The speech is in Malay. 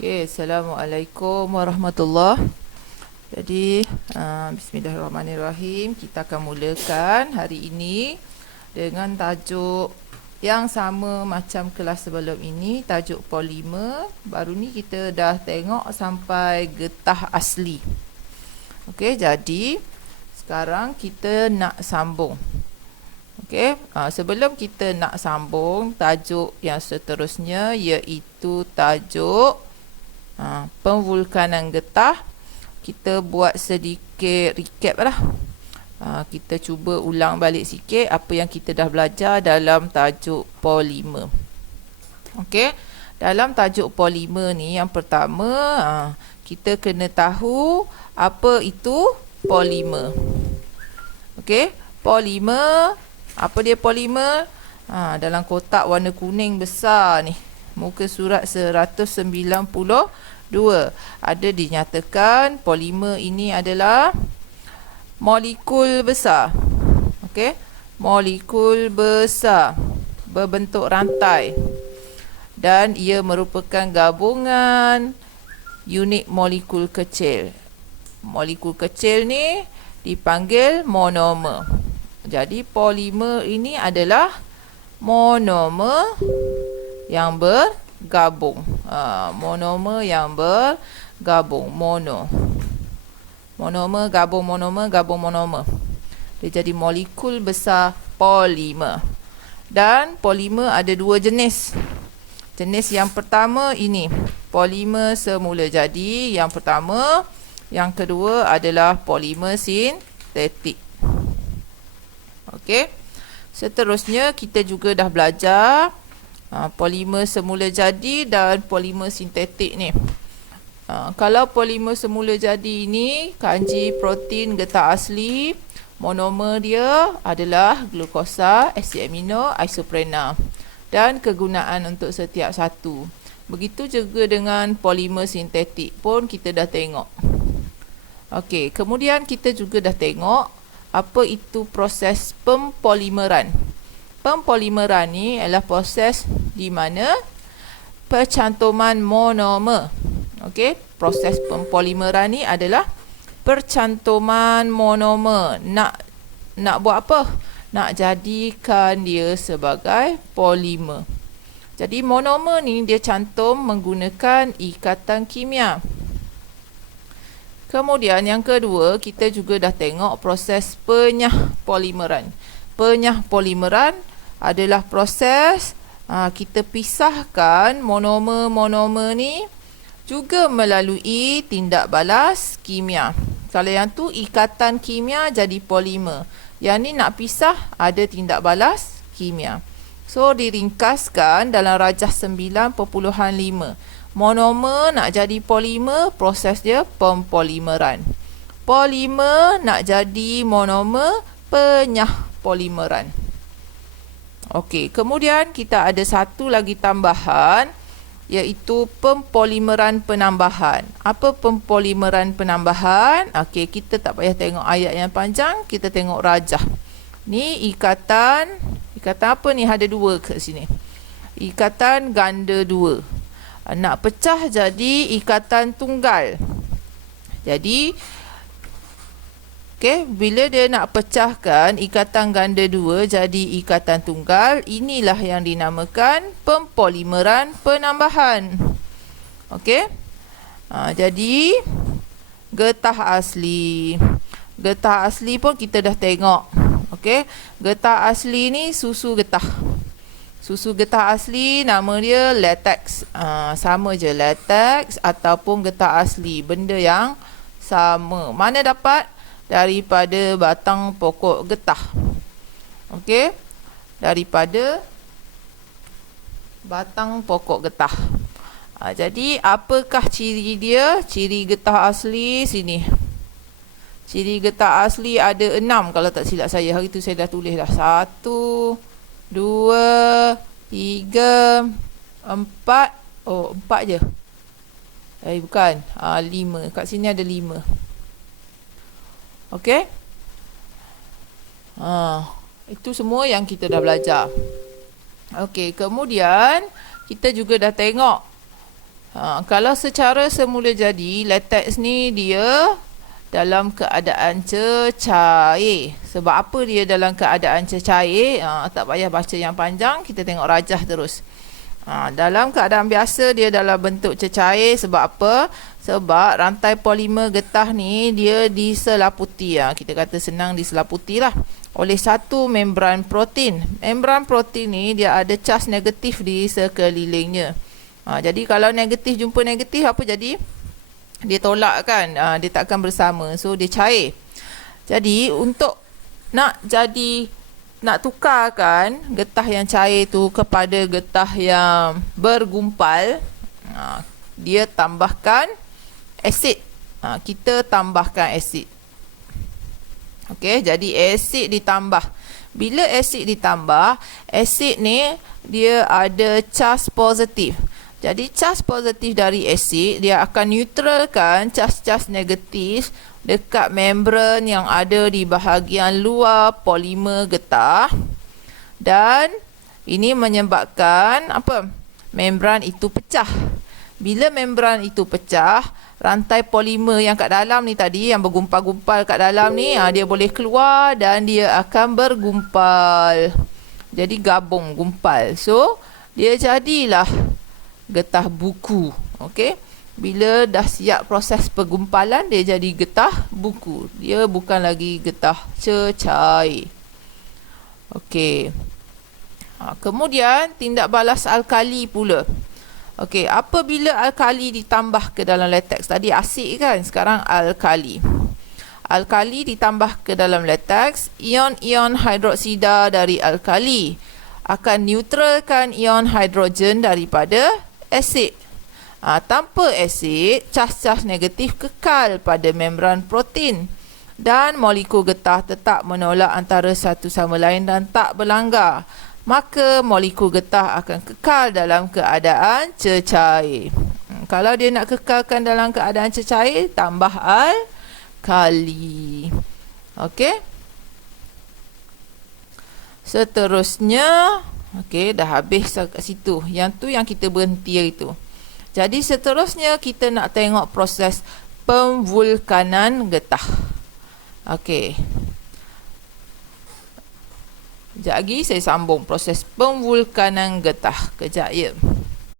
Okay, Assalamualaikum warahmatullahi. Jadi, Bismillahirrahmanirrahim. Kita akan mulakan hari ini dengan tajuk yang sama macam kelas sebelum ini, tajuk polimer. Baru ni kita dah tengok sampai getah asli. Okey, jadi sekarang kita nak sambung. Okey, sebelum kita nak sambung, tajuk yang seterusnya iaitu tajuk pemvulkanan getah. Kita buat sedikit recap lah. Kita cuba ulang balik sikit apa yang kita dah belajar dalam tajuk polimer. Okey, dalam tajuk polimer ni yang pertama, kita kena tahu apa itu polimer. Okey, polimer, apa dia polimer? Dalam kotak warna kuning besar ni, muka surat 192, ada dinyatakan polimer ini adalah molekul besar. Okey, molekul besar berbentuk rantai dan ia merupakan gabungan unit molekul kecil. Molekul kecil ni dipanggil monomer. Jadi polimer ini adalah monomer yang bergabung. Monomer yang bergabung. Monomer gabung monomer, gabung monomer. Dia jadi molekul besar polimer. Dan polimer ada dua jenis. Jenis yang pertama ini, polimer semula jadi. Yang pertama. Yang kedua adalah polimer sintetik. Okey. Seterusnya kita juga dah belajar polimer semula jadi dan polimer sintetik ni. Kalau polimer semula jadi ini, kanji protein getah asli, monomer dia adalah glukosa, asid amino, isoprena, dan kegunaan untuk setiap satu. Begitu juga dengan polimer sintetik pun kita dah tengok. Okey, kemudian kita juga dah tengok apa itu proses pempolimeran. Pempolimeran ni adalah proses di mana percantuman monomer. Okey, proses pempolimeran ni adalah percantuman monomer. Nak buat apa? Nak jadikan dia sebagai polimer. Jadi monomer ni dia cantum menggunakan ikatan kimia. Kemudian yang kedua, kita juga dah tengok proses penyah polimeran. Penyah polimeran adalah proses kita pisahkan monomer-monomer ni juga melalui tindak balas kimia. Kalau yang tu ikatan kimia jadi polimer. Yang ni nak pisah ada tindak balas kimia. So diringkaskan dalam rajah 9.5. Monomer nak jadi polimer, proses dia pempolimeran. Polimer nak jadi monomer, penyah polimeran. Okey, kemudian kita ada satu lagi tambahan, iaitu pempolimeran penambahan. Apa pempolimeran penambahan? Okey, kita tak payah tengok ayat yang panjang, kita tengok rajah. Ni ikatan apa ni? Ada dua kat sini. Ikatan ganda dua. Nak pecah jadi ikatan tunggal. Jadi bila dia nak pecahkan ikatan ganda dua jadi ikatan tunggal, inilah yang dinamakan pempolimeran penambahan. Okey. Jadi getah asli. Getah asli pun kita dah tengok. Okey. Getah asli ni susu getah. Susu getah asli nama dia latex. Sama je, latex ataupun getah asli, benda yang sama. Mana dapat? Daripada batang pokok getah. Okey, daripada batang pokok getah. Jadi apakah ciri dia? Ciri getah asli sini. Ciri getah asli ada 6 kalau tak silap saya. Hari tu saya dah tulis dah. 1, 2, 3, 4. Oh, 4 je. Bukan. 5. Kat sini ada 5. Okey. Itu semua yang kita dah belajar. Okey, kemudian kita juga dah tengok Kalau secara semula jadi, latex ni dia dalam keadaan cecair. Sebab apa dia dalam keadaan cecair? Tak payah baca yang panjang, kita tengok rajah terus. Dalam keadaan biasa dia dalam bentuk cecair. Sebab apa? Sebab rantai polimer getah ni dia diselaputi, kita kata senang diselaputi lah, oleh satu membran protein. Membran protein ni dia ada cas negatif di sekelilingnya. Jadi kalau negatif jumpa negatif, apa jadi? Dia tolak kan, dia takkan bersama, so dia cair. Jadi untuk nak tukarkan getah yang cair tu kepada getah yang bergumpal, dia tambahkan asid. Kita tambahkan asid. Okey, jadi asid ditambah. Bila asid ditambah, asid ni dia ada cas positif. Jadi cas positif dari asid dia akan neutralkan cas-cas negatif dekat membran yang ada di bahagian luar polimer getah, dan ini menyebabkan apa? Membran itu pecah. Bila membran itu pecah, rantai polimer yang kat dalam ni tadi, yang bergumpal-gumpal kat dalam ni, dia boleh keluar dan dia akan bergumpal. Jadi gabung, gumpal. So, dia jadilah getah buku. Okey. Bila dah siap proses pergumpalan, dia jadi getah buku. Dia bukan lagi getah cecair. Okey. Kemudian tindak balas alkali pula. Okey, apabila alkali ditambah ke dalam latex, tadi asid kan, sekarang alkali. Alkali ditambah ke dalam latex, ion-ion hidroksida dari alkali akan neutralkan ion hidrogen daripada asid. Tanpa asid, cas-cas negatif kekal pada membran protein dan molekul getah tetap menolak antara satu sama lain dan tak berlanggar. Maka molekul getah akan kekal dalam keadaan cecair. Kalau dia nak kekalkan dalam keadaan cecair, tambah alkali. Okey. Seterusnya, okey, dah habis kat situ. Yang tu yang kita berhenti itu. Jadi seterusnya kita nak tengok proses pemvulkanan getah. Okey. Sekejap lagi saya sambung proses pemvulkanan getah. Kejap ya.